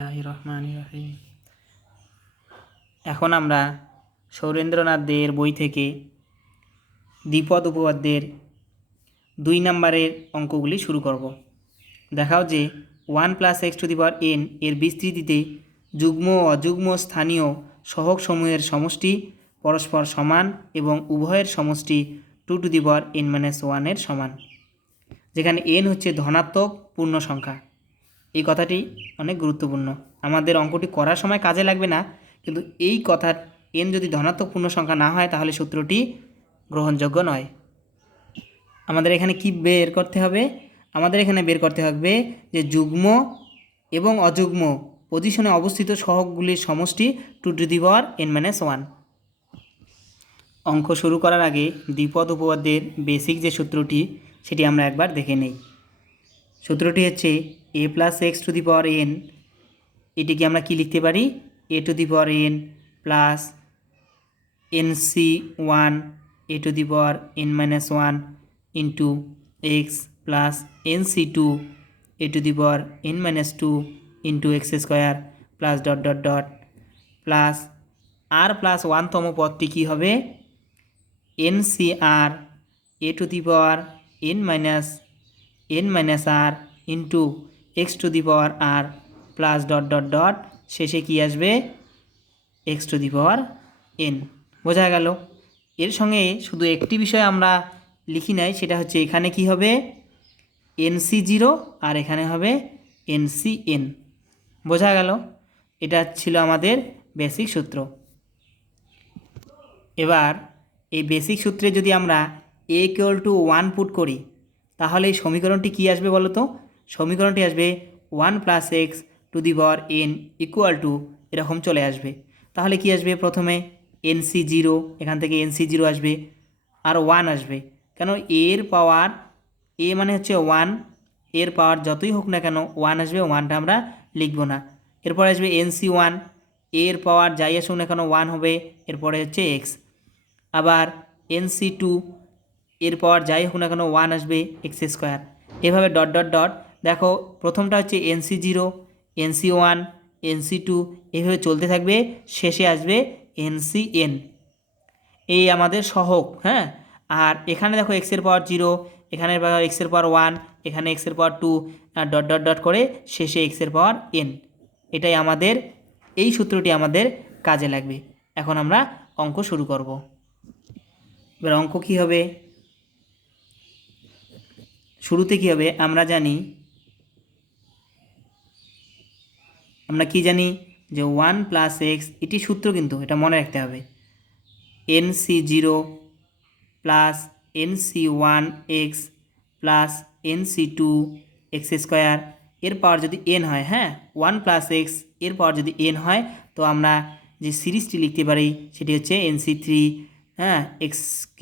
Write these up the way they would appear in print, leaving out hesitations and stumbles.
রহমানির রহিম। এখন আমরা সৌরেন্দ্রনাথ দের বই থেকে দ্বিপদ উপপাদ্যের 2 নম্বরের অঙ্কগুলি শুরু করব। দেখাও যে 1+x⁴n এর বিস্তৃতিতে যুগ্ম ও অযুগ্ম স্থানীয় সহগসমূহের সমষ্টি পরস্পর সমান এবং উভয়ের সমষ্টি 2n-1 এর সমান, যেখানে n হচ্ছে ধনাত্মক পূর্ণ সংখ্যা। এই কথাটি অনেক গুরুত্বপূর্ণ, আমাদের অঙ্কটি করার সময় কাজে লাগবে না, কিন্তু এই কথা n যদি ধনাত্মক পূর্ণ সংখ্যা না হয় তাহলে সূত্রটি গ্রহণযোগ্য নয়। আমাদের এখানে কি বের করতে হবে? আমাদের এখানে বের করতে হবে যে যুগ্ম এবং অযুগ্ম পজিশনে অবস্থিত সহগগুলির সমষ্টি 2n-1। অঙ্ক শুরু করার আগে দ্বিপদ উপপাদ্যের বেসিক যে সূত্রটি সেটি আমরা একবার দেখে নেই। সূত্রটি হচ্ছে a+x⁴n, এটিকে আমরা কি লিখতে পারি? a⁴n plus nc1 a⁴n-1 into x plus nc2 a⁴n-2 into x square plus dot dot dot plus r plus 1তম পদটি কী হবে? ncr a⁴n-r into x⁴r plus dot dot dot শেষে কি আসবে? x⁴n। বোঝা গেল? এর সঙ্গে শুধু একটি বিষয় আমরা লিখি নাই, সেটা হচ্ছে এখানে কি হবে? nc0 আর এখানে হবে ncn। বোঝা গেল? এটা ছিল আমাদের বেসিক সূত্র। এবার এই বেসিক সূত্রে যদি আমরা a=1 পুট করি তাহলে এই সমীকরণটি কি আসবে বলো তো? সমীকরণটি আসবে 1+x⁴n এরকম চলে আসবে। তাহলে কি আসবে? প্রথমে nc0, এখান থেকে nc0 আসবে আর 1 আসবে। কেন? এর পাওয়ার a মানে হচ্ছে 1, এর পাওয়ার যতই হোক না কেন 1 আসবে, 1টা আমরা লিখব না। এরপর আসবে nc1, এর পাওয়ার যাই আসুক না কেন 1 হবে, এরপরে হচ্ছে x। আবার nc2, এর পাওয়ার যাই হোক না কেন 1 আসবে, x স্কোয়ার। এভাবে ডট ডট ডট। দেখো প্রথমটা হচ্ছে nc0, nc1, nc2, এভাবে চলতে থাকবে, শেষে আসবে ncn। এই আমাদের সহগ, হ্যাঁ। আর এখানে দেখো x এর পাওয়ার 0, এখানে x এর পাওয়ার 1, এখানে x এর পাওয়ার 2, ডট ডট ডট করে শেষে x এর পাওয়ার n। এটাই আমাদের, এই সূত্রটি আমাদের কাজে লাগবে। এখন আমরা অঙ্ক শুরু করব। এবার অঙ্ক কী হবে? শুরুতে কী হবে আমরা জানি, আমরা কি জানি যে 1+x, এটি সূত্র কিন্তু এটা মনে রাখতে হবে। nc0 plus nc1x plus nc2 x square, এর পাওয়ার যদি n হয়, হ্যাঁ, 1+x এর পাওয়ার যদি n হয় তো আমরা যে সিরিজটি লিখতে পারি সেটি হচ্ছে nc3, হ্যাঁ, x³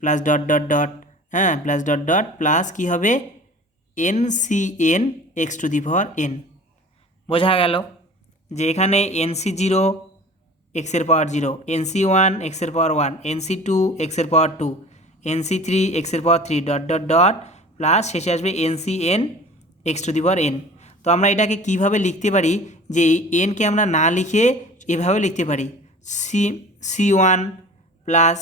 plus dot dot dot, হ্যাঁ, প্লাস ডট ডট প্লাস কী হবে? ncn x⁴n। বোঝা গেল যে এখানে nc0 x এর পাওয়ার 0, nc1 x এর পাওয়ার 1, nc2 x এর পাওয়ার 2, nc3 x এর পাওয়ার 3 ডট ডট ডট প্লাস শেষে আসবে ncn x⁴n। তো আমরা এটাকে কিভাবে লিখতে পারি? যে এই এনকে আমরা না লিখে এভাবে লিখতে পারি, c1 plus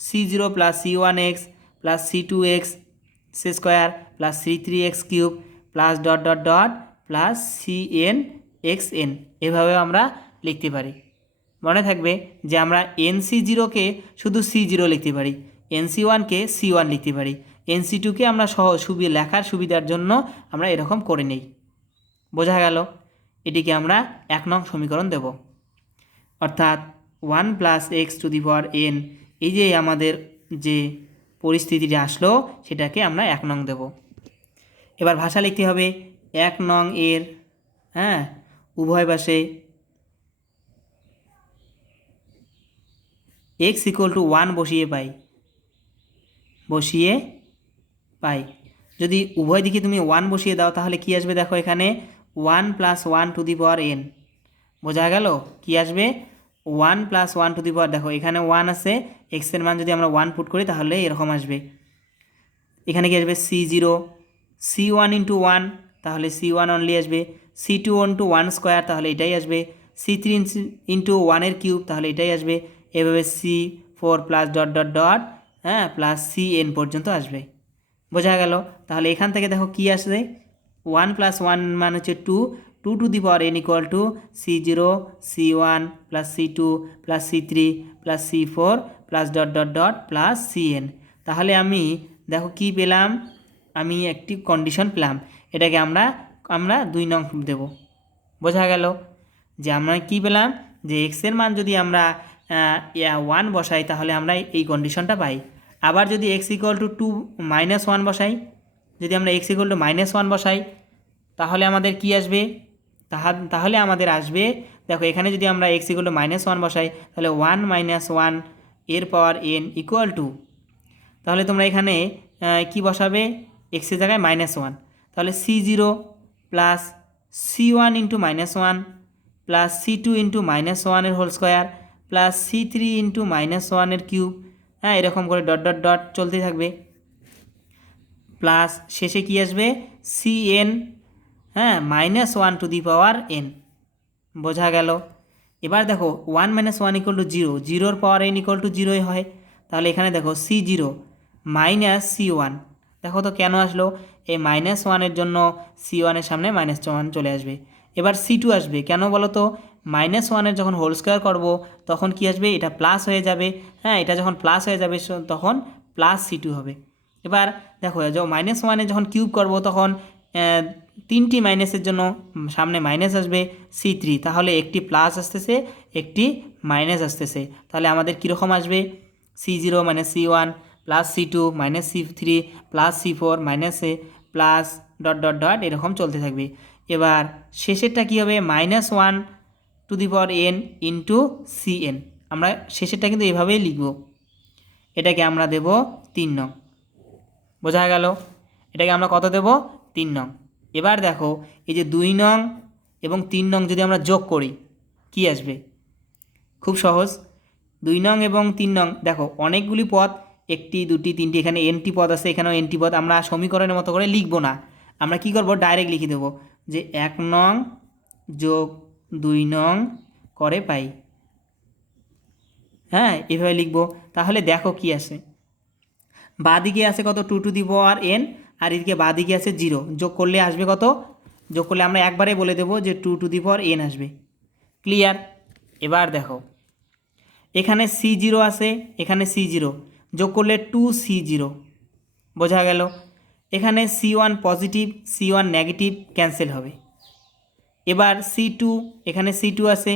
c0 plus c1x plus c2x square plus c3x³ plus dot dot dot plus cn xn। এভাবে আমরা লিখতে পারি। মনে থাকবে যে আমরা nc0কে শুধু c0 লিখতে পারি, nc1কে c1 লিখতে পারি, nc2কে আমরা লেখার সুবিধার জন্য আমরা এরকম করে নেই। বোঝা গেল? এটিকে আমরা 1 নং সমীকরণ দেব। অর্থাৎ 1+x⁴n, এই যে আমাদের যে পরিস্থিতিটা আসলো সেটাকে আমরা 1 নং দেব। এবার ভাষা লিখতে হবে 1 নং এর, হ্যাঁ, উভয় পাশে x=1 বসিয়ে পাই। যদি উভয় দিকে তুমি 1 বসিয়ে দাও তাহলে কি আসবে? দেখো এখানে 1+1n। বোঝা গেল? কি আসবে? 1+1, দেখো এখানে 1 আছে, x এর মান যদি আমরা 1 পুট করি তাহলে এরকম আসবে। এখানে কি আসবে? c0, c1 × 1, তাহলে c1 অনলি আসবে, C2 ইন্টু 1 স্কোয়ার তাহলে এটাই আসবে, C3 ইন্টু 1 কিউব তাহলে এটাই আসবে, এভাবে C4 plus dot dot dot হ্যাঁ প্লাস CN পর্যন্ত আসবে। বোঝা গেল? তাহলে এখান থেকে দেখো কি আসবে, 1 প্লাস 1 মানে হচ্ছে 2, 2 two the power n equal to C0 C1 plus C2 plus C3 plus C4 plus dot dot dot plus CN। তাহলে আমি দেখো কি পেলাম, আমি একটি কন্ডিশন পেলাম, এটাকে আমরা আমরা 2 নং দেব। বোঝা গেল যে আমরা কি পেলাম, যে এক্সের মান যদি আমরা 1 বসাই তাহলে আমরা এই কন্ডিশনটা পাই। আবার যদি x ইকুয়াল টু 2 মাইনাস 1 বসাই, যদি আমরা x ইকুয়াল টু মাইনাস 1 বসাই তাহলে আমাদের কি আসবে, তাহলে আমাদের আসবে, দেখো এখানে যদি আমরা x ইকুয়াল টু মাইনাস 1 বসাই তাহলে 1 মাইনাস 1 এর পাওয়ার n ইকুয়াল টু, তাহলে তোমরা এখানে কি বসাবে, x এর জায়গায় মাইনাস 1, তাহলে C0 plus C1 into minus 1 plus C2 into minus 1 এর whole square plus C3 into minus 1 এর কিউব, হ্যাঁ এরকম করে ডট ডট ডট চলতে থাকবে, প্লাস শেষে কি আসবে CN হ্যাঁ minus 1 to the power n। বোঝা গেল? এবার দেখো 1 minus 1 equal to 0, 0 power n equal to 0 হয়, তাহলে এখানে দেখো C0 মাইনাস C1, দেখো তো কেন আসলো, এই মাইনাস 1 এর জন্য C1 এর সামনে মাইনাস 1 চলে আসবে। এবার C2 আসবে কেন বলো তো, মাইনাস 1 এর যখন হোল স্কোয়ার করবো তখন কি আসবে, এটা প্লাস হয়ে যাবে, হ্যাঁ এটা যখন প্লাস হয়ে যাবে তখন প্লাস C2 হবে। এবার দেখো যখন মাইনাস 1 যখন কিউব করব তখন 3টি মাইনাসের জন্য সামনে মাইনাস আসবে C3, তাহলে একটি প্লাস আসতেছে একটি মাইনাস আসতেছে, তাহলে আমাদের কীরকম আসবে, C0 minus C1 plus C2 minus C3 plus C4 minus এ প্লাস ডট ডট ডট এরকম চলতে থাকবে। এবার শেষেরটা কী হবে, minus 1 to the power n into CN, আমরা শেষেরটা কিন্তু এভাবেই লিখব, এটাকে আমরা দেব 3 নং। বোঝা গেল? এটাকে আমরা কত দেব, 3 নং। এবার দেখো এই যে 2 নং এবং 3 নং যদি আমরা যোগ করি কি আসবে, খুব সহজ, 2 নং এবং 3 নং দেখো অনেকগুলি পদ, 1টি 2টি 3টি, এখানে nটি পদ আছে, এখানেও nটি পদ, আমরা সমীকরণের মতো করে লিখব না, আমরা কি করব ডাইরেক্ট লিখে দেব যে 1 নং যোগ 2 নং করে পাই, হ্যাঁ এভাবে লিখব। তাহলে দেখো কি আসে, বাঁদিকে আছে কত 2 টু দি পাওয়ার n, আর এদিকে বাঁদিকে আছে 0, যোগ করলে আসবে কত, যোগ করলে আমরা একবারে বলে দেব যে 2 টু দি পাওয়ার n আসবে। ক্লিয়ার? এবার দেখো এখানে C0 আছে, এখানে C0, যোগ করলে 2C0, বোঝা গেল? এখানে C1 positive C1 negative cancel হবে। এবার C2, এখানে C2 আছে,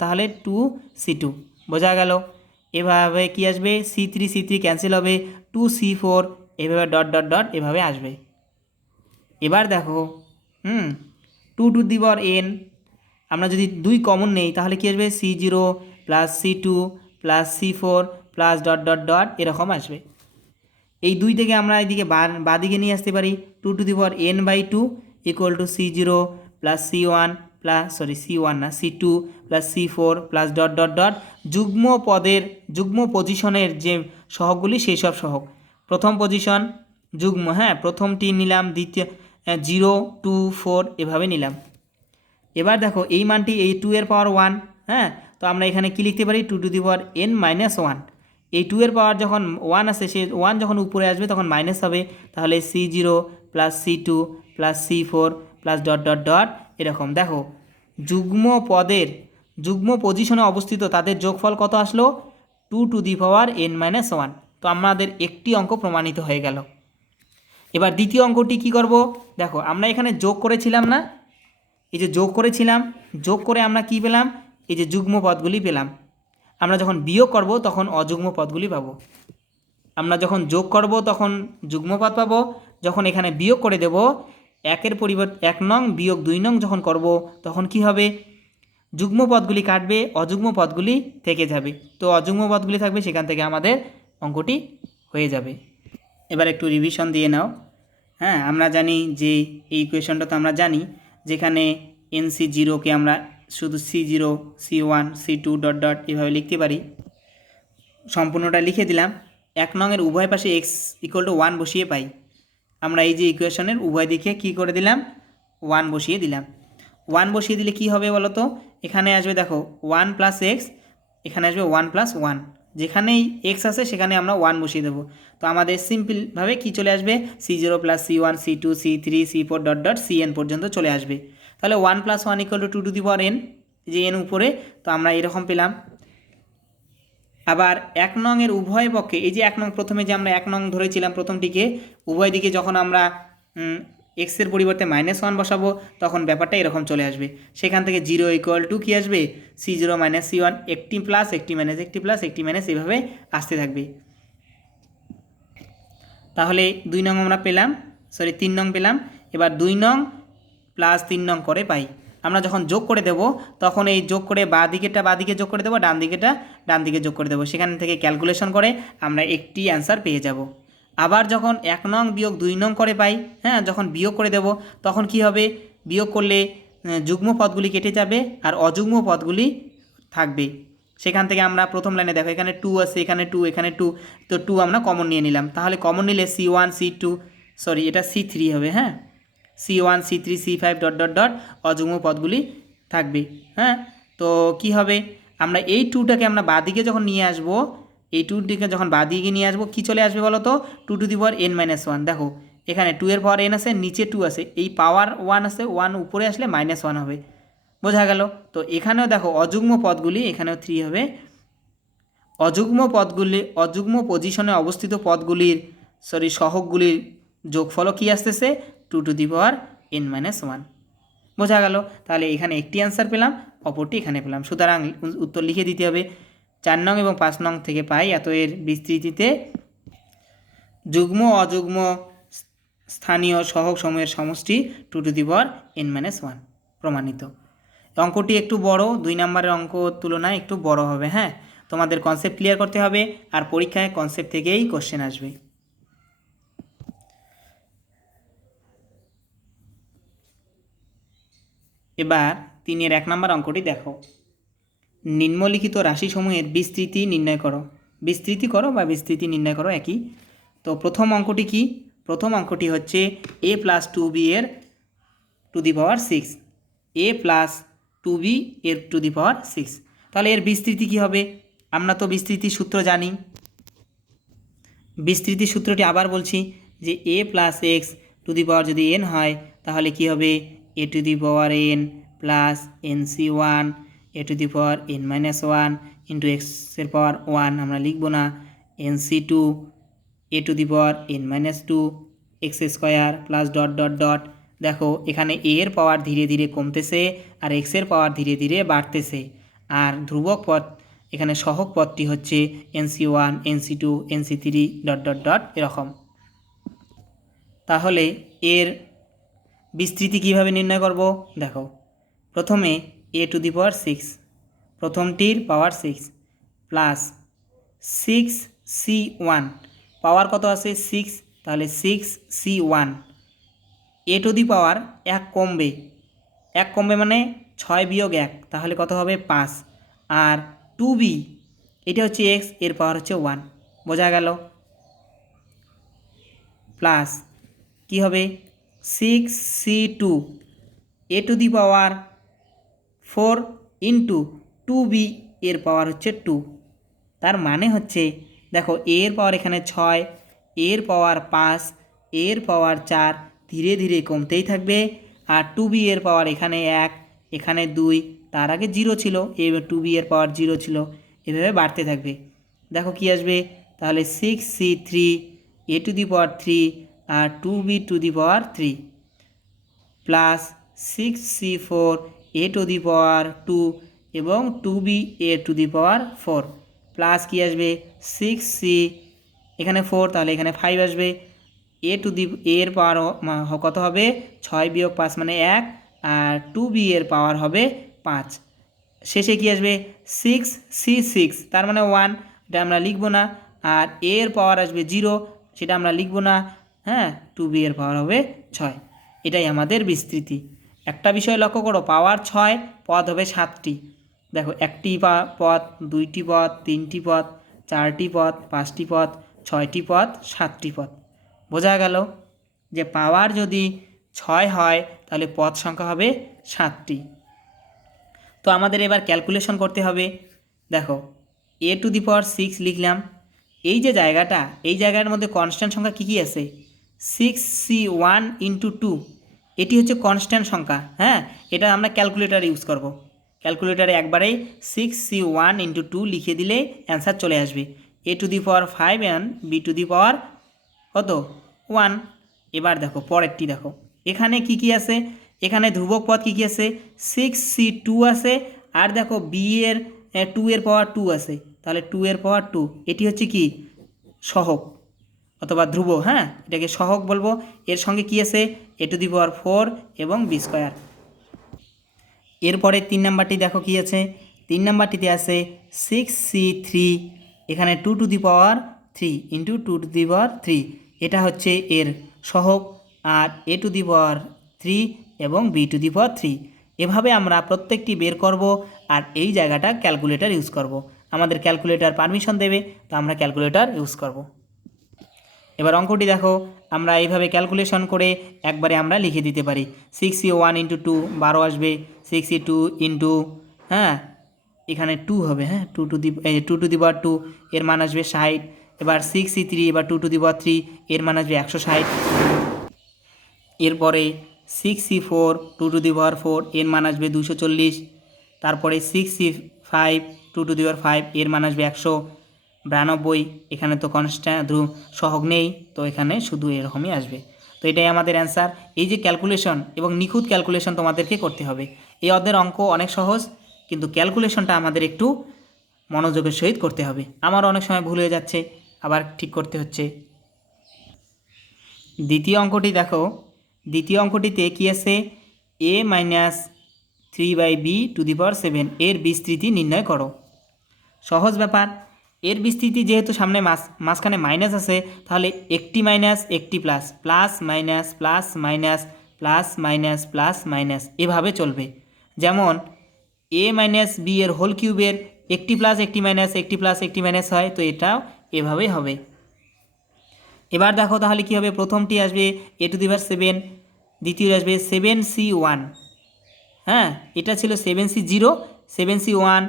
তাহলে 2C2, বোঝা গেল? এভাবে কি আসবে, C3 ক্যান্সেল হবে, 2C4, এভাবে ডট ডট ডট এভাবে আসবে। এবার দেখো 2 টু দি পাওয়ার n, আমরা যদি 2 কমন নেই তাহলে কি আসবে, C0 plus C2 plus C4 plus dot dot dot এরকম আসবে। এই 2 থেকে আমরা এদিকে বাঁদিকে নিয়ে আসতে পারি, 2 two the power n/2 equal to C0 plus C1 plus C1 না C2 plus C4 plus dot dot dot যুগ্ম পদের যুগ্ম পজিশনের যে সহগগুলি সেই সব সহগ, প্রথম পজিশন যুগ্ম, হ্যাঁ প্রথমটি নিলাম, দ্বিতীয় 0 2 4 এভাবে নিলাম। এবার দেখো এই মানটি এই 2 এর পাওয়ার 1, হ্যাঁ তো আমরা এখানে কি লিখতে পারি, 2 টু দি পাওয়ার n-1, এই 2 এর পাওয়ার যখন 1 আসে, সে 1 যখন উপরে আসবে তখন মাইনাস হবে, তাহলে C0 plus C2 plus C4 plus dot dot dot এরকম। দেখো যুগ্ম পদের যুগ্ম পজিশনে অবস্থিত তাদের যোগফল কত আসলো, 2 টু দি পাওয়ার n-1, তো আমাদের একটি অঙ্ক প্রমাণিত হয়ে গেল। এবার দ্বিতীয় অঙ্কটি কি করব, দেখো আমরা এখানে যোগ করেছিলাম না, এই যে যোগ করেছিলাম, যোগ করে আমরা কি পেলাম, এই যে যুগ্ম পদগুলি পেলাম। আমরা যখন বিয়োগ করব তখন অযুগ্ম পদগুলি পাবো, আমরা যখন যোগ করব তখন যুগ্ম পদ পাবো, যখন এখানে বিয়োগ করে দেব 1 পরিবর্তে 1 নং বিয়োগ 2 নং যখন করব তখন কি হবে, যুগ্ম পদগুলি কাটবে, অযুগ্ম পদগুলি থেকে যাবে, তো অযুগ্ম পদগুলি থাকবে, সেখান থেকে আমাদের অঙ্কটি হয়ে যাবে। এবার একটু রিভিশন দিয়ে নাও। হ্যাঁ আমরা জানি যে এই ইকুয়েশনটা তো আমরা জানি, যেখানে NC0কে আমরা শুধু C0 C1 C2 dot dot এভাবে লিখতে পারি, সম্পূর্ণটা লিখে দিলাম। 1 নংয়ের উভয় পাশে x ইকুয়াল টু 1 বসিয়ে পাই, আমরা এই যে ইকুয়েশনের উভয় দিকে কী করে দিলাম, 1 বসিয়ে দিলাম। ওয়ান বসিয়ে দিলে কি হবে বলো তো, এখানে আসবে দেখো ওয়ান প্লাস এক্স, এখানে আসবে ওয়ান প্লাস ওয়ান, যেখানেই এক্স আছে সেখানে আমরা ওয়ান বসিয়ে দেবো। তো আমাদের সিম্পলভাবে কি চলে আসবে, C0 plus C1 C2 C3 C4 dot dot Cn পর্যন্ত চলে আসবে। তাহলে one plus one equal to 2n, যে এন উপরে, তো আমরা এরকম পেলাম। আবার 1 নং এর উভয় পক্ষে, এই যে 1 নং প্রথমে যে আমরা 1 নং ধরেছিলাম প্রথমটিকে, উভয় দিকে যখন আমরা এক্সের পরিবর্তে -1 বসাবো তখন ব্যাপারটা এরকম চলে আসবে। সেখান থেকে 0 ইকুয়াল টু কী আসবে, C0 মাইনাস C1, একটি প্লাস একটি মাইনাস একটি প্লাস একটি মাইনাস, এইভাবে আসতে থাকবে। তাহলে 2 নং আমরা পেলাম, 3 নং পেলাম। এবার 2 নং প্লাস 3 নং করে পাই। আমরা যখন যোগ করে দেব তখন এই যোগ করে বাঁ দিকে যোগ করে দেবো, ডান দিকে যোগ করে দেবো, সেখান থেকে ক্যালকুলেশন করে আমরা একটি অ্যান্সার পেয়ে যাব। আবার যখন 1 নং বিয়োগ 2 নং করে পাই, হ্যাঁ, যখন বিয়োগ করে দেব তখন কি হবে, বিয়োগ করলে যুগ্ম পদগুলি কেটে যাবে আর অযুগ্ম পদগুলি থাকবে। সেখান থেকে আমরা প্রথম লাইনে দেখো এখানে 2 আছে, এখানে 2, এখানে 2, তো 2 আমরা কমন নিয়ে নিলাম। তাহলে কমন নিলে C1 C2, এটা C3 হবে, হ্যাঁ, C1 C3 C5 dot dot dot অযুগ্ম পদগুলি থাকবে। হ্যাঁ, তো কি হবে, আমরা এই 2টাকে আমরা বাঁদিকে যখন নিয়ে আসবো, এই 2টাকে যখন বাঁদিকে নিয়ে আসবো কী চলে আসবে বলো তো, 2 টু দি পাওয়ার n-1। দেখো এখানে 2 এর পাওয়ার n আছে, নিচে 2 আছে, এই পাওয়ার 1 আছে, 1 উপরে আসলে -1 হবে, বোঝা গেল। তো এখানেও দেখো অযুগ্ম পদগুলি, এখানেও 3 হবে। অযুগ্ম পজিশনে অবস্থিত পদগুলির সহগগুলির যোগফলও কি আসতেছে, 2 টু দি পাওয়ার n-1, বোঝা গেল। তাহলে এখানে একটি অ্যান্সার পেলাম, অপরটি এখানে পেলাম। সুতরাং উত্তর লিখে দিতে হবে। 4 নং এবং 5 নং থেকে পাই, এত এর বিস্তৃতিতে যুগ্ম অযুগ্ম স্থানীয় সহগ সমূহের সমষ্টি 2 টু দি পাওয়ার n-1 প্রমাণিত। অঙ্কটি একটু বড়, 2 নম্বরের অঙ্ক তুলনায় একটু বড় হবে। হ্যাঁ, তোমাদের কনসেপ্ট ক্লিয়ার করতে হবে, আর পরীক্ষায় কনসেপ্ট থেকেই কোশ্চেন আসবে। এবার 3-এর 1 নম্বর অঙ্কটি দেখো। নিম্নলিখিত রাশিসমূহের বিস্তৃতি নির্ণয় করো। বিস্তৃতি করো বা বিস্তৃতি নির্ণয় করো, একই। তো প্রথম অঙ্কটি কি, প্রথম অঙ্কটি হচ্ছে a প্লাস 2b এর two the power 6, a plus 2b এর টু দি পাওয়ার 6। তাহলে এর বিস্তৃতি কি হবে, আমরা তো বিস্তৃতির সূত্র জানি। বিস্তৃতির সূত্রটি আবার বলছি, যে a plus x to the power যদি n হয় তাহলে কি হবে, a to the power n plus nc1 a to the power n-1 into এক্সের পাওয়ার 1 আমরা লিখব না, nc2 a to the power n-2 x square plus dot dot dot. দেখো এখানে a এর পাওয়ার ধীরে ধীরে কমতেছে আর এক্সের পাওয়ার ধীরে ধীরে বাড়তেছে, আর ধ্রুবক পদ এখানে সহগ পদটি হচ্ছে nc1 nc2 nc3 dot dot dot এরকম। তাহলে এর বিস্তৃতি কিভাবে নির্ণয় করব, দেখো প্রথমে a টু দি পাওয়ার 6, প্রথমটির পাওয়ার 6 প্লাস 6c1, পাওয়ার কত আছে 6, তাহলে 6c1, a টু দি পাওয়ার 1 কমবে, 1 কমবে মানে 6 বিয়োগ 1, তাহলে কত হবে 5, আর 2b এটা হচ্ছে x, এর পাওয়ার হচ্ছে 1, বোঝা গেল। প্লাস কি হবে 6c2 a to the power 4 into 2b এর পাওয়ার হচ্ছে 2। তার মানে হচ্ছে দেখো এর পাওয়ার এখানে 6, এর পাওয়ার 5, এর পাওয়ার 4 ধীরে ধীরে কমতেই থাকবে, আর 2b এর পাওয়ার এখানে 1, এখানে 2, তার আগে 0 ছিল, এবার 2b এর পাওয়ার 0 ছিল, এভাবে বাড়তে থাকবে। দেখো কি আসবে, তাহলে 6c3 a to the power 3 আর 2b to the power 3 plus 6c4 a to the power 2 এবং 2b a to the power 4 plus কি আসবে 6c, এখানে 4 তাহলে এখানে 5 আসবে, a টু দি এর পাওয়ার কত হবে 6 বিয়োগ 5 মানে 1, আর 2b এর পাওয়ার হবে 5, শেষে কি আসবে 6c6, তার মানে 1, এটা আমরা লিখব না, আর এর পাওয়ার আসবে 0, সেটা আমরা লিখব না, হ্যাঁ, 2b এর পাওয়ার হবে 6। এটাই আমাদের বিস্তৃতি। একটা বিষয় লক্ষ্য করো, পাওয়ার 6, পদ হবে 7টি। দেখো 1টি পদ, 2টি পদ, 3টি পদ, 4টি পদ, 5টি পদ, 6টি পদ, 7টি পদ। বোঝা গেল যে পাওয়ার যদি 6 হয় তাহলে পদ সংখ্যা হবে 7টি। তো আমাদের এবার ক্যালকুলেশন করতে হবে। দেখো a⁶ লিখলাম, এই যে জায়গাটা, এই জায়গার মধ্যে কনস্ট্যান্ট সংখ্যা কী কী আছে? 6c1 × 2, এটি হচ্ছে কনস্ট্যান্ট সংখ্যা। হ্যাঁ, এটা আমরা ক্যালকুলেটার ইউজ করব। ক্যালকুলেটারে একবারেই 6c1 × 2 লিখে দিলে অ্যান্সার চলে আসবে a⁵ and b⁴ কত 1। এবার দেখো পরেরটি দেখো, এখানে কি কি আছে? এখানে ধ্রুবক পদ কী কী আছে? 6c2 আছে, আর দেখো b এর 2 এর পাওয়ার 2 আছে, তাহলে 2 এর পাওয়ার 2, এটি হচ্ছে কি সহগ অথবা ধ্রুব। হ্যাঁ, এটাকে সহগ বলবো। এর সঙ্গে কি আছে? a⁴ এবং b²। এরপরে 3 নাম্বারটি দেখো কি আছে? 3 নাম্বারটিতে আছে 6c3, এখানে 2⁵ ইন্টু 2⁵, এটা হচ্ছে এর সহগ, আর a⁵ এবং b⁵। এভাবে আমরা প্রত্যেকটি বের করব, আর এই জায়গাটা ক্যালকুলেটর ইউজ করব। আমাদের ক্যালকুলেটর পারমিশন দেবে, তো আমরা ক্যালকুলেটর ইউজ করব। এবার অঙ্কটি দেখো, আমরা এইভাবে ক্যালকুলেশন করে একবারে আমরা লিখে দিতে পারি। 6c1 × 2 12 আসবে, 6c2 ইন্টু, হ্যাঁ এখানে 2 হবে, হ্যাঁ 2⁵ এর মান আসবে 60। এবার 6c3, এবার 2⁵, এর মান আসবে 160। এরপরে 6c4 2⁵, এর মান আসবে 240। তারপরে 6c5 2⁵, এর মান আসবে 192। এখানে তো কনস্ট্যান্ট সহগ নেই, তো এখানে শুধু এরকমই আসবে। তো এটাই আমাদের অ্যান্সার। এই যে ক্যালকুলেশন এবং নিখুঁত ক্যালকুলেশন তোমাদেরকে করতে হবে। এই অধ্যায়ের অঙ্ক অনেক সহজ, কিন্তু ক্যালকুলেশনটা আমাদের একটু মনোযোগের সহিত করতে হবে। আমার অনেক সময় ভুল হয়ে যাচ্ছে, আবার ঠিক করতে হচ্ছে। দ্বিতীয় অঙ্কটি দেখো, দ্বিতীয় অঙ্কটিতে কি আছে? a - 3/b⁷ এর বিস্তৃতি নির্ণয় করো। সহজ ব্যাপার। এর বিস্তৃতি যেহেতু সামনে মাঝখানে মাইনাস আছে, তাহলে একটি মাইনাস একটি plus, plus minus plus minus plus minus plus minus এভাবে চলবে। যেমন a - b এর হোল কিউবের একটি প্লাস একটি মাইনাস একটি প্লাস একটি মাইনাস হয়, তো এটাও এভাবেই হবে। এবার দেখো তাহলে কি হবে? প্রথমটি আসবে a⁷, দ্বিতীয় আসবে 7c1, হ্যাঁ এটা ছিল 7c0, 7c1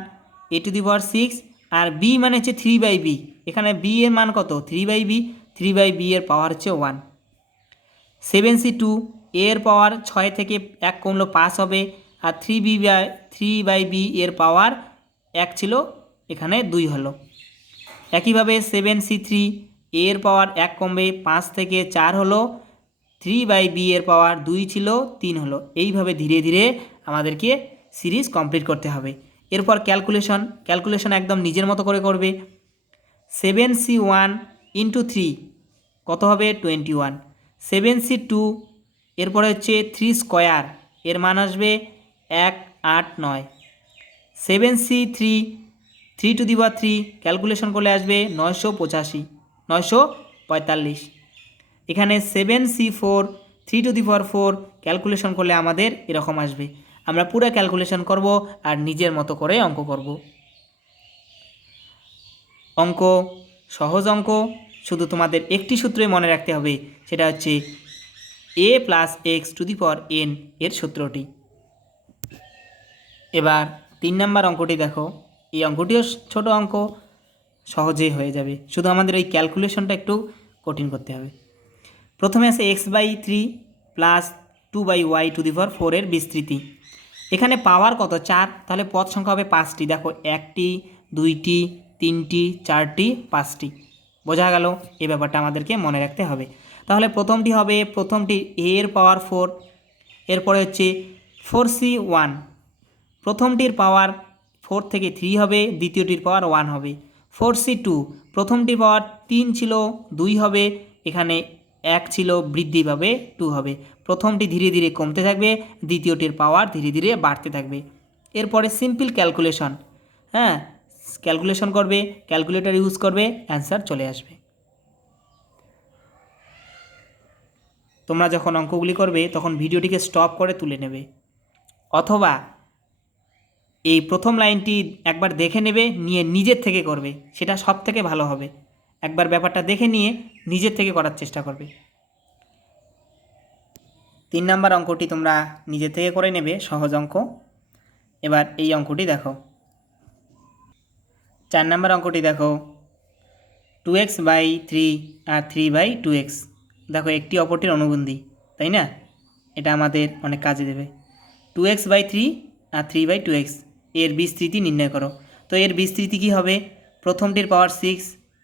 a⁴, আর b মানে হচ্ছে 3/b, এখানে b এর মান কত? 3/b, 3/b এর পাওয়ার হচ্ছে 1। 7c2 এর পাওয়ার 6 থেকে 1 কমলো 5 হবে, আর 3/b এর পাওয়ার 1 ছিল, এখানে 2 হলো। একইভাবে 7c3 এর পাওয়ার 1 কমবে, 5 থেকে 4 হলো, 3/b এর পাওয়ার 2 ছিল, 3 হলো। এইভাবে ধীরে ধীরে আমাদেরকে সিরিজ কমপ্লিট করতে হবে। এরপর ক্যালকুলেশন একদম নিজের মতো করে করবে। 7c1 × 3 কত হবে? 21। 7c2 এরপরে হচ্ছে 3², এর মান আসবে 189। 7c3 3⁵, ক্যালকুলেশন করলে আসবে 945। এখানে 7c4 3⁴, ক্যালকুলেশন করলে আমাদের এরকম আসবে। আমরা পুরো ক্যালকুলেশন করব আর নিজের মতো করে অঙ্ক করব। অঙ্ক সহজ অঙ্ক, শুধু তোমাদের একটি সূত্রই মনে রাখতে হবে, সেটা হচ্ছে a + x⁴n এর সূত্রটি। এবার 3 নম্বর অঙ্কটি দেখো, এই অঙ্কটিও ছোট অঙ্ক, সহজেই হয়ে যাবে, শুধু আমাদের এই ক্যালকুলেশনটা একটু কঠিন করতে হবে। প্রথমে আছে x/3 + 2y⁴ এর বিস্তৃতি। এখানে পাওয়ার কত? 4, তাহলে পদ সংখ্যা হবে 5টি। দেখো 1টি 2টি 3টি 4টি 5টি। বোঝা গেল? এই ব্যাপারটা আমাদেরকে মনে রাখতে হবে। তাহলে প্রথমটি হবে, প্রথমটি a এর পাওয়ার 4, এরপরে হচ্ছে 4c1, প্রথমটির পাওয়ার 4 থেকে 3 হবে, দ্বিতীয়টির পাওয়ার 1 হবে। 4c2, প্রথমটির পাওয়ার 3 ছিল 2 হবে, এখানে 1 ছিল, বৃদ্ধি পাবে 2 হবে। প্রথমটি ধীরে ধীরে কমতে থাকবে, দ্বিতীয়টির পাওয়ার ধীরে ধীরে বাড়তে থাকবে। এরপরে সিম্পল ক্যালকুলেশন, হ্যাঁ ক্যালকুলেশন করবে, ক্যালকুলেটর ইউজ করবে, অ্যান্সার চলে আসবে। তোমরা যখন অঙ্কগুলি করবে তখন ভিডিওটিকে স্টপ করে তুলে নেবে, অথবা এই প্রথম লাইনটি একবার দেখে নেবে, নিয়ে নিজের থেকে করবে, সেটা সব থেকে ভালো হবে। একবার ব্যাপারটা দেখে নিয়ে নিজের থেকে করার চেষ্টা করবে। 3 নাম্বার অঙ্কটি তোমরা নিজে থেকে করে নেবে, সহজ অঙ্ক। এবার এই অঙ্কটি দেখো। 4 নাম্বার অঙ্কটি দেখো, 2x/3 আর 3/2x দেখো একটি অপরটির অনুবন্ধী, তাই না? এটা আমাদের অনেক কাজে দেবে। 2x/3 আর 3/2x এর বিস্তৃতি নির্ণয় করো। তো এর বিস্তৃতি কী হবে? প্রথমটির পাওয়ার 6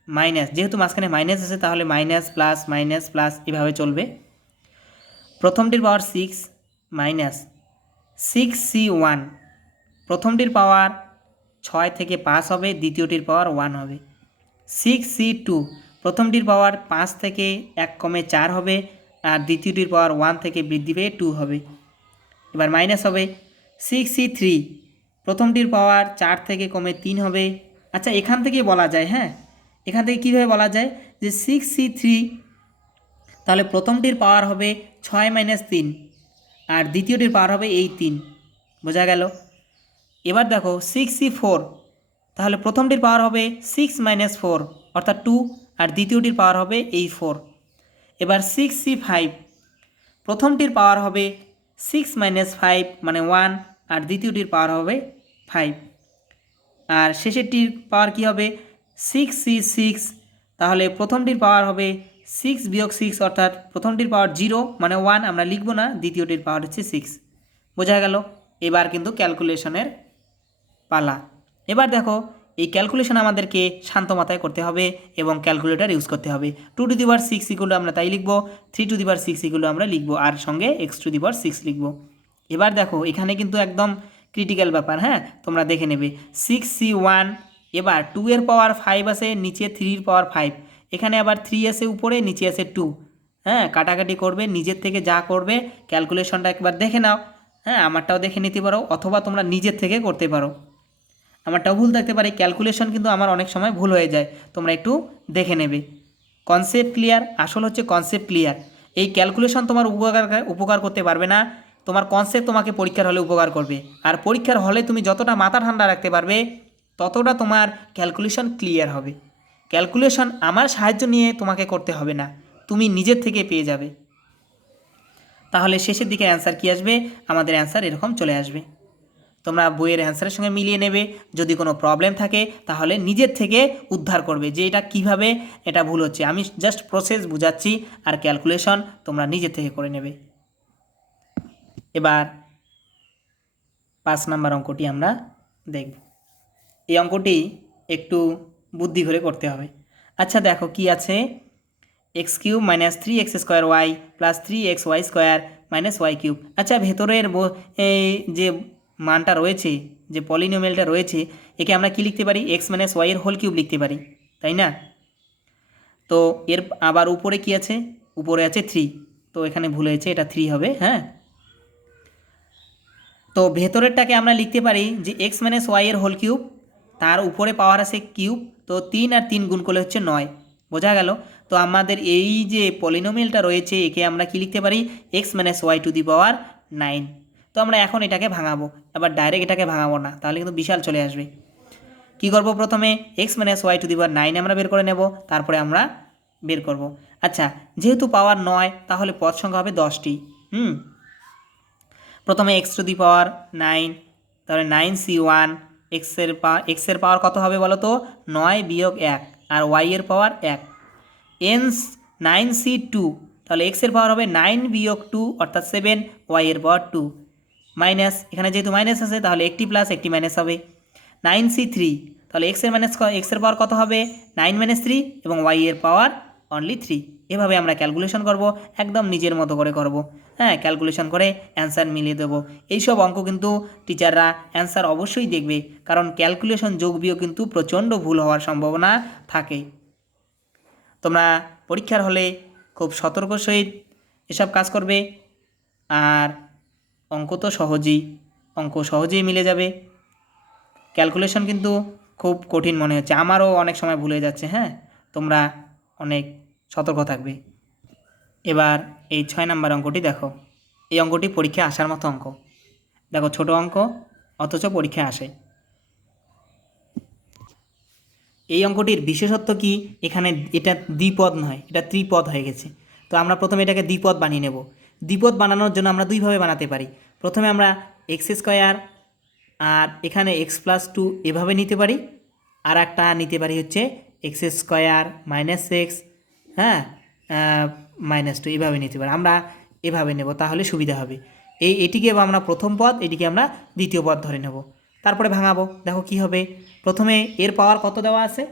মাইনাস, যেহেতু মাঝখানে মাইনাস আছে তাহলে মাইনাস প্লাস এভাবে চলবে। প্রথমটির পাওয়ার 6 মাইনাস 6c1, প্রথমটির পাওয়ার 6 থেকে 5 হবে, দ্বিতীয়টির পাওয়ার 1 হবে। 6c2, প্রথমটির পাওয়ার 5 থেকে 1 কমে 4 হবে, আর দ্বিতীয়টির পাওয়ার 1 থেকে বৃদ্ধি পেয়ে 2 হবে। এবার মাইনাস হবে 6c3, প্রথমটির পাওয়ার 4 থেকে কমে 3 হবে। আচ্ছা, এখান থেকে বলা যায়, হ্যাঁ, এখান থেকে কীভাবে বলা যায় যে 6c3, তাহলে প্রথমটির পাওয়ার হবে 6 - 3, আর দ্বিতীয়টির পাওয়ার হবে এই 3, বোঝা গেল? এবার দেখো 6c4, তাহলে প্রথমটির পাওয়ার হবে 6 - 4 অর্থাৎ 2, আর দ্বিতীয়টির পাওয়ার হবে এই 4। এবার 6c5, প্রথমটির পাওয়ার হবে 6 - 5 মানে 1, আর দ্বিতীয়টির পাওয়ার হবে 5, আর শেষেরটির পাওয়ার কী হবে 6c6, তাহলে প্রথমটির পাওয়ার হবে 6 - 6 অর্থাৎ প্রথমটির পাওয়ার 0 মানে 1, আমরা লিখব না, দ্বিতীয়টির পাওয়ার হচ্ছে 6, বোঝা গেল? এবার কিন্তু ক্যালকুলেশনের পালা। এবার দেখো এই ক্যালকুলেশন আমাদেরকে শান্ত মাথায় করতে হবে এবং ক্যালকুলেটর ইউজ করতে হবে। 2^6 ইকুয়াল আমরা তাই লিখব, 3^6 ইকুয়াল আমরা লিখব, আর সঙ্গে x^6 লিখব। এবার দেখো এখানে কিন্তু একদম ক্রিটিক্যাল ব্যাপার, হ্যাঁ, তোমরা দেখে নেবে। 6c1, এবার 2 এর পাওয়ার 5 আছে, নিচে 3 এর পাওয়ার 5, এখানে আবার 3 আছে উপরে, নিচে আছে 2, হ্যাঁ, কাটাকাটি করবে, নিজের থেকে যা করবে ক্যালকুলেশনটা একবার দেখে নাও, হ্যাঁ, আমারটাও দেখে নিতে পারো, অথবা তোমরা নিজের থেকে করতে পারো। আমারটাও ভুল থাকতে পারে, ক্যালকুলেশন কিন্তু আমার অনেক সময় ভুল হয়ে যায়, তোমরা একটু দেখে নেবে। Concept clear? আসল হচ্ছে কনসেপ্ট ক্লিয়ার। এই ক্যালকুলেশন তোমার উপকার করতে পারবে না, তোমার কনসেপ্ট তোমাকে পরীক্ষার হলে উপকার করবে। আর পরীক্ষার হলে তুমি যতটা মাথা ঠান্ডা রাখতে পারবে ততটা তোমার ক্যালকুলেশন ক্লিয়ার হবে। ক্যালকুলেশন আমার সাহায্য নিয়ে তোমাকে করতে হবে না, তুমি নিজের থেকে পেয়ে যাবে। তাহলে শেষের দিকে অ্যান্সার কী আসবে? আমাদের অ্যান্সার এরকম চলে আসবে। তোমরা বইয়ের অ্যান্সারের সঙ্গে মিলিয়ে নেবে, যদি কোনো প্রবলেম থাকে তাহলে নিজের থেকে উদ্ধার করবে যে এটা কিভাবে এটা ভুল হচ্ছে। আমি জাস্ট প্রসেস বুঝাচ্ছি, আর ক্যালকুলেশন তোমরা নিজের থেকে করে নেবে। এবার 5 নাম্বার অঙ্কটি আমরা দেখব। এই অঙ্কটি একটু বুদ্ধি করে করতে হবে। আচ্ছা দেখো কি আছে, x³ - 3x² y + 3xy² - y³। আচ্ছা, ভেতরের এই যে মানটা রয়েছে, যে পলিনোমিয়ালটা রয়েছে, একে আমরা কি লিখতে পারি? x - y এর হোল কিউব লিখতে পারি, তাই না? তো এর আবার উপরে কি আছে? উপরে আছে 3, তো এখানে ভুল হয়েছে, এটা 3 হবে, হ্যাঁ। তো ভেতরেরটাকে আমরা লিখতে পারি যে x - y এর হোল কিউব, তার উপরে পাওয়ার আছে কিউব, তো 3 আর 3 গুণ করলে হচ্ছে 9, বোঝা গেল? তো আমাদের এই যে পলিনোমিয়ালটা রয়েছে একে আমরা কি লিখতে পারি? x - y⁹ 9। তো আমরা এখন এটাকে ভাঙাবো, আবার ডাইরেক্ট এটাকে ভাঙাবো না, তাহলে কিন্তু বিশাল চলে আসবে। কি করব? প্রথমে x - y⁹ আমরা বের করে নেব, তারপরে আমরা বের করব। আচ্ছা, যেহেতু পাওয়ার 9 তাহলে পদ সংখ্যা হবে 10টি। প্রথমে x⁹9, তাহলে 9c1, x এর পাওয়ার কত হবে বলো তো? 9 - 1, আর y এর পাওয়ার 1, n9c2, তাহলে x এর পাওয়ার হবে 9 - 2 অর্থাৎ 7, y এর পাওয়ার 2, মাইনাস, এখানে যেহেতু মাইনাস আছে তাহলে একটি প্লাস একটি মাইনাস হবে। 9c3, তাহলে x এর পাওয়ার কত হবে? 9 - 3, এবং y এর পাওয়ার অনলি 3। এভাবে আমরা ক্যালকুলেশন করব, একদম নিজের মতো করে করব, হ্যাঁ, ক্যালকুলেশন করে অ্যান্সার মিলিয়ে দেবো। এইসব অঙ্ক কিন্তু টিচাররা অ্যান্সার অবশ্যই দেখবে, কারণ ক্যালকুলেশন যোগ বিয়োগ কিন্তু প্রচণ্ড ভুল হওয়ার সম্ভাবনা থাকে। তোমরা পরীক্ষার হলে খুব সতর্ক সহিত এসব কাজ করবে, আর অঙ্ক তো সহজেই মিলে যাবে। ক্যালকুলেশন কিন্তু খুব কঠিন মনে হচ্ছে, আমারও অনেক সময় ভুলে যাচ্ছে, হ্যাঁ, তোমরা অনেক সতর্ক থাকবে। এবার এই 6 নাম্বার অঙ্কটি দেখো। এই অঙ্কটি পরীক্ষায় আসার মতো অঙ্ক। দেখো, ছোট অঙ্ক অথচ পরীক্ষায় আসে। এই অঙ্কটির বিশেষত্ব কি? এখানে এটা দ্বিপদ নয়, এটা ত্রিপদ হয়ে গেছে। তো আমরা প্রথমে এটাকে দ্বিপদ বানিয়ে নেব। দ্বিপদ বানানোর জন্য আমরা দুইভাবে বানাতে পারি। প্রথমে আমরা এক্স স্কোয়ার আর এখানে এক্স প্লাস টু এভাবে নিতে পারি, আর একটা নিতে পারি হচ্ছে এক্স স্কোয়ার মাইনাস এক্স, হ্যাঁ, মাইনাস টু এভাবে নিতে পারি। আমরা এভাবে নেব, তাহলে সুবিধা হবে। এটিকে আমরা প্রথম পদ, এটিকে আমরা দ্বিতীয় পদ ধরে নেব, তারপরে ভাঙাবো। দেখো কি হবে। প্রথমে এর পাওয়ার কত দেওয়া আছে,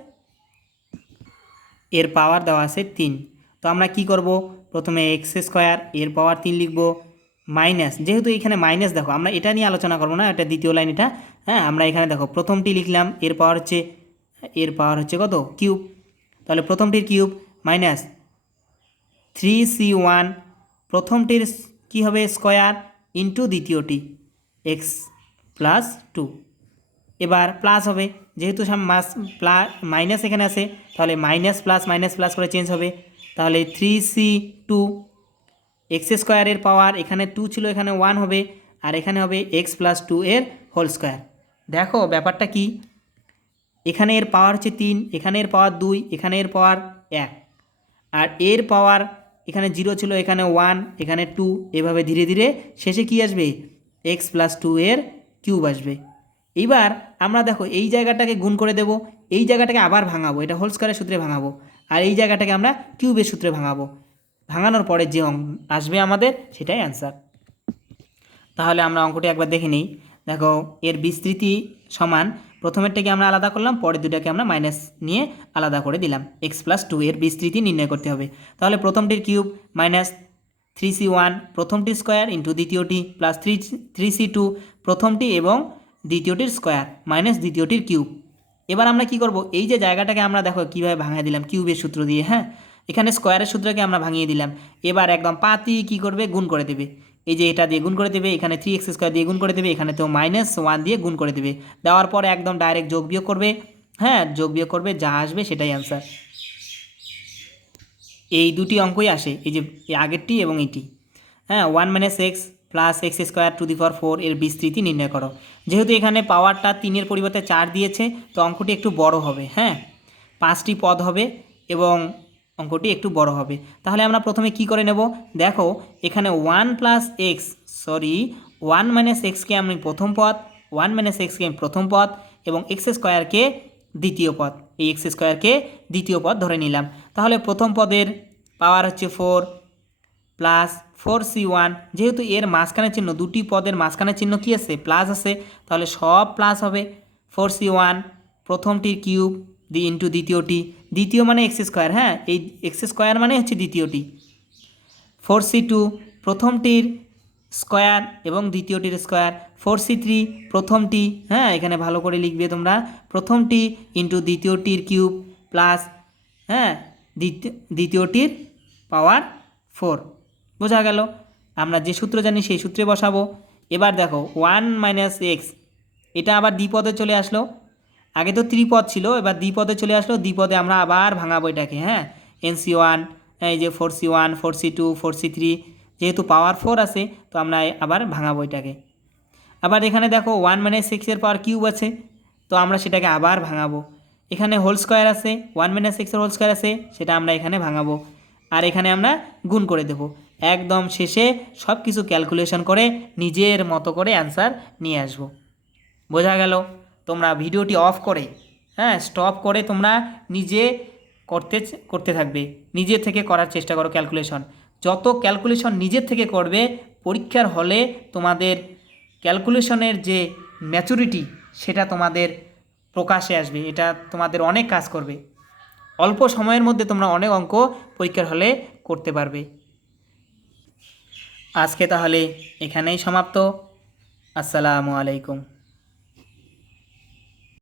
এর পাওয়ার দেওয়া আছে 3। তো আমরা কি করব, প্রথমে এক্স স্কোয়ার এর পাওয়ার 3 লিখব, মাইনাস, যেহেতু এখানে মাইনাস, দেখো আমরা এটা নিয়ে আলোচনা করব না, এটা দ্বিতীয় লাইন এটা, হ্যাঁ। আমরা এখানে দেখো প্রথমটি লিখলাম, এর পাওয়ার হচ্ছে কত, কিউব, তাহলে প্রথমটির কিউব মাইনাস 3c1 প্রথমটির কি হবে স্কোয়ার ইন্টু দ্বিতীয়টি এক্স প্লাস টু। এবার প্লাস হবে, যেহেতু মাইনাস এখানে আছে, তাহলে মাইনাস প্লাস করে চেঞ্জ হবে, তাহলে 3c2 এক্স স্কোয়ারের পাওয়ার এখানে 2 ছিল, এখানে 1 হবে, আর এখানে হবে এক্স প্লাস টু এর হোল স্কোয়ার। দেখো ব্যাপারটা কি, এখানে এর পাওয়ার হচ্ছে 3, এখানে এর পাওয়ার 2, এখানে এর পাওয়ার 1, আর এর পাওয়ার এখানে 0 ছিল, এখানে 1, এখানে 2, এভাবে ধীরে ধীরে শেষে কি আসবে, এক্স প্লাস টু এর কিউব আসবে। এইবার আমরা দেখো এই জায়গাটাকে গুণ করে দেব, এই জায়গাটাকে আবার ভাঙাবো, এটা হোল স্কোয়ারের সূত্রে ভাঙাবো, আর এই জায়গাটাকে আমরা কিউবের সূত্রে ভাঙাবো। ভাঙানোর পরে যে আসবে আমাদের সেটাই অ্যান্সার। তাহলে আমরা অঙ্কটি একবার দেখে নিই। দেখো এর বিস্তৃতি সমান, প্রথমেরটাকে আমরা আলাদা করলাম, পরের দুটাকে আমরা মাইনাস নিয়ে আলাদা করে দিলাম। এক্স প্লাস টু এর বিস্তৃতি নির্ণয় করতে হবে। তাহলে প্রথমটির কিউব মাইনাস 3c1 প্রথমটির স্কোয়ার ইন্টু দ্বিতীয়টি প্লাস 3c2 প্রথমটি এবং দ্বিতীয়টির স্কোয়ার মাইনাস দ্বিতীয়টির কিউব। এবার আমরা কি করব, এই যে জায়গাটাকে আমরা দেখো কীভাবে ভাঙিয়ে দিলাম কিউবের সূত্র দিয়ে, হ্যাঁ। এখানে স্কোয়ারের সূত্রকে আমরা ভাঙিয়ে দিলাম। এবার একদম পাতি কী করবে, গুণ করে দেবে। এই যে এটা দিয়ে গুণ করে দেবে, এখানে 3x স্কোয়ার দিয়ে গুণ করে দেবে, এখানে তো -1 দিয়ে গুণ করে দেবে। দেওয়ার পর একদম ডাইরেক্ট যোগ বিয়োগ করবে, হ্যাঁ, যোগ বিয়োগ করবে, যা আসবে সেটাই অ্যান্সার। এই দুটি অঙ্কই আসে, এই যে আগেরটি এবং এটি, হ্যাঁ। 1 - x plus x square to the power 4 এর বিস্তৃতি নির্ণয় করো। যেহেতু এখানে পাওয়ারটা 3-এর পরিবর্তে 4 দিয়েছে, তো অঙ্কটি একটু বড় হবে, হ্যাঁ, 5টি পদ হবে এবং অঙ্কটি একটু বড় হবে। তাহলে আমরা প্রথমে কি করে নেব, দেখো এখানে 1 - xকে আমি প্রথম পদ, 1 - xকে আমি প্রথম পদ এবং এক্স স্কোয়ারকে দ্বিতীয় পদ, এই এক্স স্কোয়ারকে দ্বিতীয় পদ ধরে নিলাম। তাহলে প্রথম পদের পাওয়ার হচ্ছে 4 প্লাস 4c1, যেহেতু এর মাঝখানের চিহ্ন, দুটি পদের মাঝখানের চিহ্ন কি আছে, প্লাস আছে, তাহলে সব প্লাস হবে। 4c1 প্রথমটির কিউব ইন্টু দ্বিতীয়টি, দ্বিতীয় মানে এক্স স্কোয়ার, হ্যাঁ, এই এক্স স্কোয়ার মানে হচ্ছে দ্বিতীয়টি। 4c2 প্রথমটির স্কোয়ার এবং দ্বিতীয়টির স্কোয়ার, 4c3 প্রথমটি, হ্যাঁ, এখানে ভালো করে লিখবে তোমরা, প্রথমটি ইন্টু দ্বিতীয়টির কিউব প্লাস, হ্যাঁ, দ্বিতীয়টির পাওয়ার 4। বোঝা গেল, আমরা যে সূত্র জানি সেই সূত্রে বসাবো। এবার দেখো 1 - x, এটা আবার দ্বিপদে চলে আসলো, আগে তো ত্রিপদ ছিল, এবার দ্বিপদে চলে আসলো, দ্বিপদে আমরা আবার ভাঙাবো এটাকে, হ্যাঁ। nc1, এই যে 4c1 4c2 4c3, যেহেতু পাওয়ার 4 আছে, তো আমরা আবার ভাঙাবো এটাকে। আবার এখানে দেখো 1 - x এর পাওয়ার কিউব আছে, তো আমরা সেটাকে আবার ভাঙাবো। এখানে হোল স্কোয়ার আছে, 1 - x এর হোল স্কোয়ার আছে, সেটা আমরা এখানে ভাঙাবো, আর এখানে আমরা গুণ করে দেব। একদম শেষে সব কিছু ক্যালকুলেশন করে নিজের মতো করে অ্যান্সার নিয়ে আসবো। বোঝা গেল। তোমরা ভিডিওটি অফ করে, হ্যাঁ, স্টপ করে তোমরা নিজে করতে থাকবে, নিজে থেকে করার চেষ্টা করো ক্যালকুলেশন। যত ক্যালকুলেশন নিজের থেকে করবে, পরীক্ষার হলে তোমাদের ক্যালকুলেশনের যে ম্যাচুরিটি সেটা তোমাদের প্রকাশে আসবে, এটা তোমাদের অনেক কাজ করবে। অল্প সময়ের মধ্যে তোমরা অনেক অঙ্ক পরীক্ষার হলে করতে পারবে। আজকে তাহলে এখানেই সমাপ্ত। আসসালামু আলাইকুম।